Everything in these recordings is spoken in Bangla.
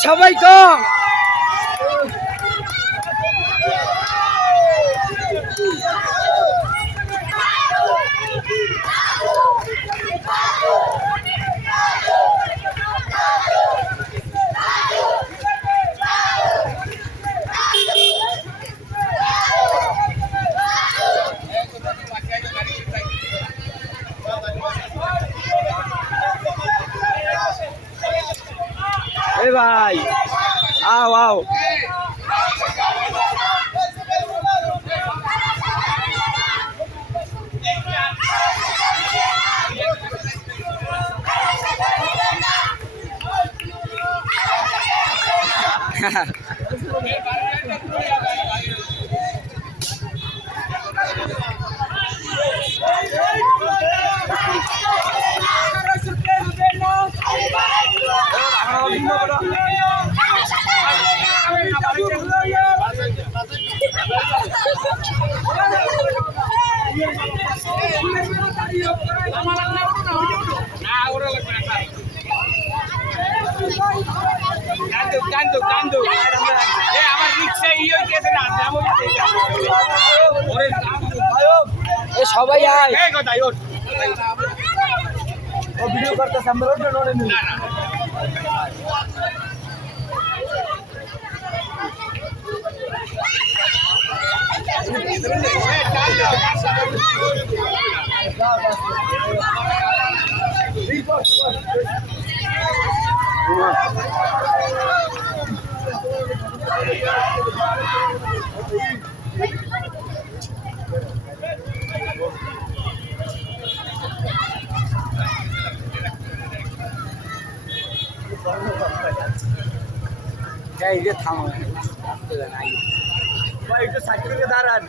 সবাই কম ভাই আও আও সবাই আয় ভিডিও করতেছে থামো ভাই একটু সাইকেলে দাঁড়ান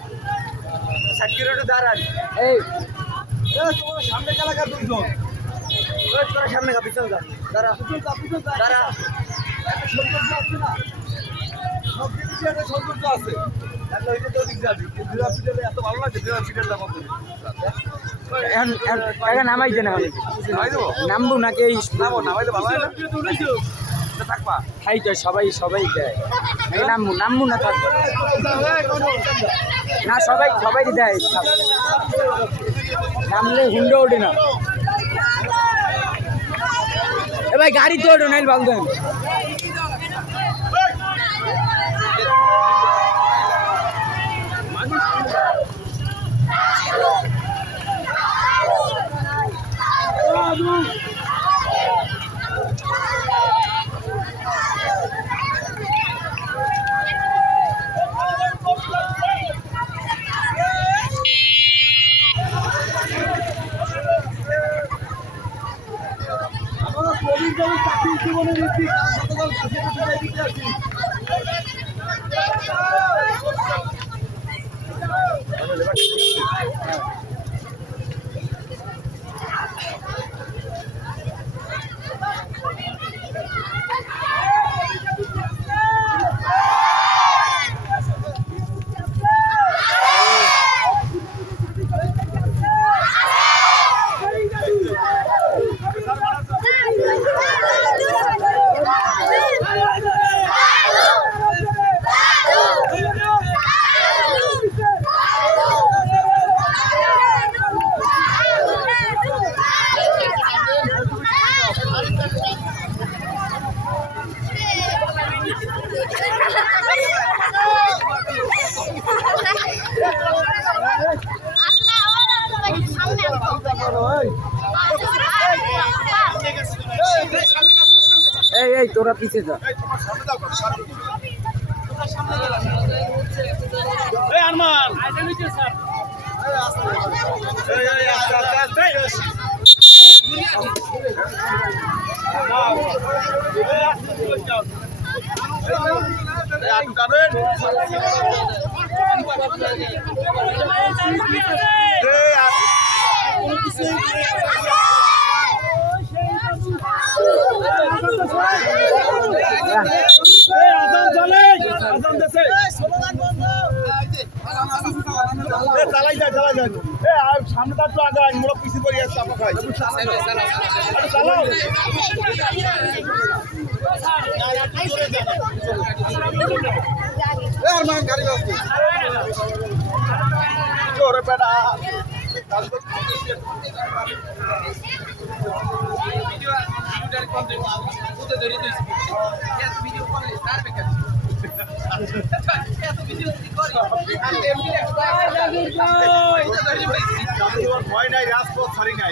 সাইকেলে দাঁড়ান এই তোমার সামনে এলাকা দুইজন তোরা সামনে গা পিছন যা দাঁড়া দাঁড়া সৌন্দর্য আছে না সব কিছু একটা সৌন্দর্য আছে এত ভালো লাগছে নামাই দে না নামবো নাকি নামাইতে ভালো থাকবা খাই তো সবাই সবাই দেয় নামবো না থাকবো না সবাই সবাই দেয় নামলে হুন্ডো ওঠে না এ ভাই গাড়ি তো ওঠো নাইল ভালো দেন এই তোরা পিছে যা এই আরমান আইতে নিতে স্যার এই আস্তে আস্তে সামনে তার তো আগে মোড় পিছিয়ে করি আর চাপা খাই আর মান গাড়ি বাসতে ওরে বেটা ভয় নাই রাজপথ ছাড়ি নাই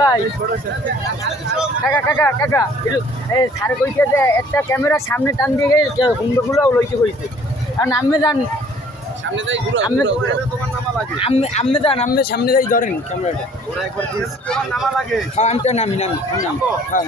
ভাই কাকা কাকা কাকা একটু সারে কইছে যে একটা ক্যামেরা সামনে টান দিয়ে গেছে হুন্ডগুলো লইতে কইছে কারণ আমি যান আমি যান আমি সামনে যাই ধরেন ক্যামেরাটা হ্যাঁ আমি তো নামি হ্যাঁ